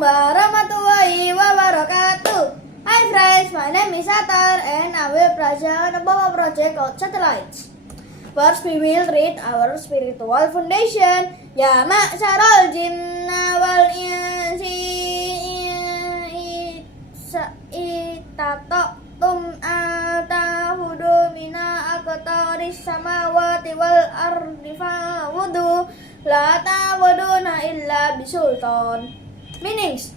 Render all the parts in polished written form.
warahmatullahi wabarakatuh. Hi friends, my name is Atar and I will present about a project called Satellites. First we will read our spiritual foundation. Ya ma'syarul jinna wal insi itata'tum atahudu mina aqtaris samawati wal ardi fa'wudu la ta'wuduna illa bisultan. Meanings: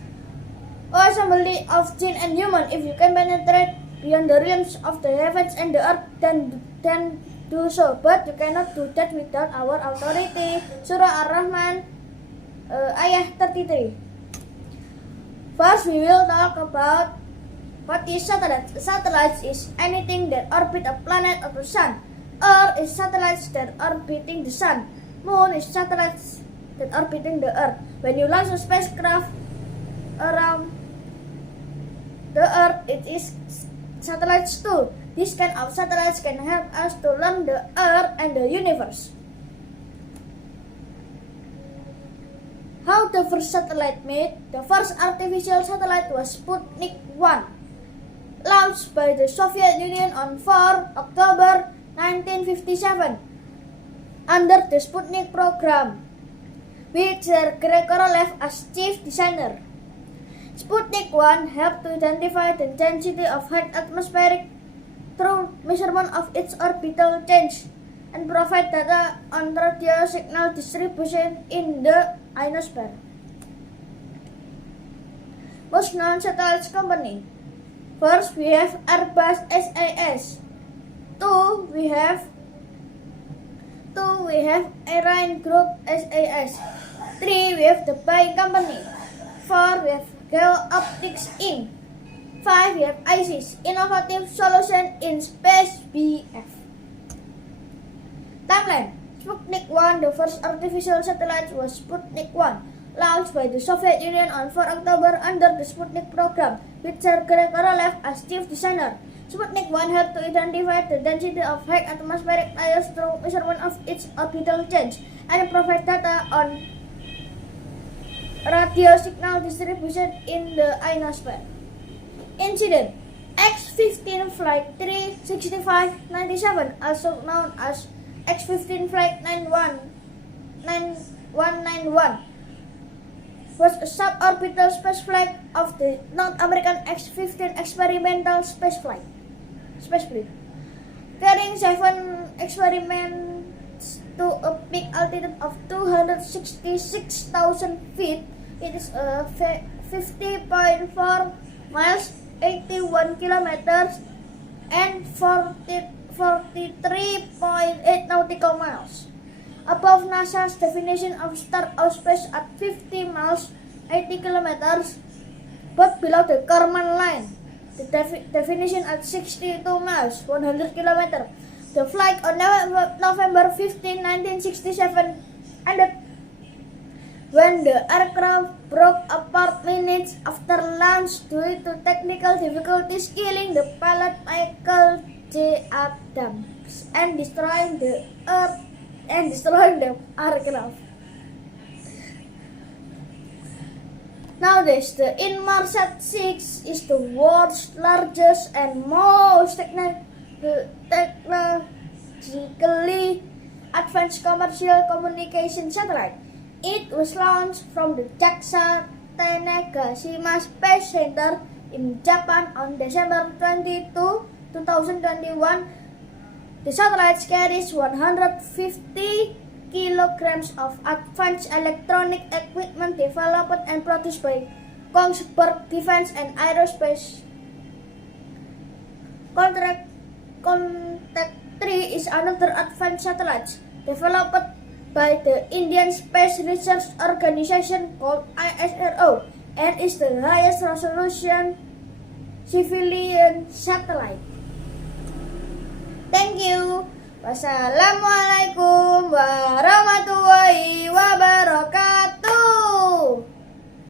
O assembly of jinn and human, if you can penetrate beyond the realms of the heavens and the earth, then do so, but you cannot do that without our authority. Surah Ar-Rahman, ayat 33. First, we will talk about what is satellites. Satellites is anything that orbit a planet or the sun. Earth is satellites that orbiting the sun. Moon is satellites that orbiting the earth. When you launch a spacecraft around the earth, it is satellites too. This kind of satellites can help us to learn the earth and the universe. How the first satellite made? The first artificial satellite was Sputnik 1, launched by the Soviet Union on 4 October 1957 under the Sputnik program, with Sergei Korolev as chief designer. Sputnik 1 helped to identify the density of high atmospheric through measurement of its orbital change and provide data on radio signal distribution in the ionosphere. Most known satellites company. First, we have Airbus SAS. Two, we have Ariane Group SAS. 3, we have the Boeing Company. 4, we have Geo Optics Inc. 5, we have ISIS, Innovative Solution in Space BF. Timeline. Sputnik 1, the first artificial satellite, was Sputnik 1, launched by the Soviet Union on 4 October under the Sputnik program, with Sergei Korolev as chief designer. Sputnik 1 helped to identify the density of high atmospheric layers through measurement of its orbital change and provide data on radio signal distribution in the ionosphere. Incident: X-15 Flight 36597, also known as X-15 Flight 9191, was a suborbital spaceflight of the North American X-15 experimental spaceflight, carrying 7 experiments to a peak altitude of 266,000 feet. It is 50.4 miles, 81 kilometers, and 43.8 nautical miles above NASA's definition of start of space at 50 miles, 80 kilometers, but below the Kármán line, the definition at 62 miles, 100 kilometers. The flight on November 15, 1967 ended when the aircraft broke apart minutes after launch due to technical difficulties, killing the pilot Michael J. Adams and destroying the aircraft. Nowadays, the Inmarsat 6 is the world's largest and most technologically advanced commercial communication satellite. It was launched from the JAXA Tanegashima Space Center in Japan on December 22, 2021. The satellite carries 150 kilograms of advanced electronic equipment developed and produced by Kongsberg Defense and Aerospace. Contact 3 is another advanced satellite developed by the Indian Space Research Organization called ISRO and is the highest resolution civilian satellite. Thank you. Wassalamualaikum warahmatullahi wabarakatuh.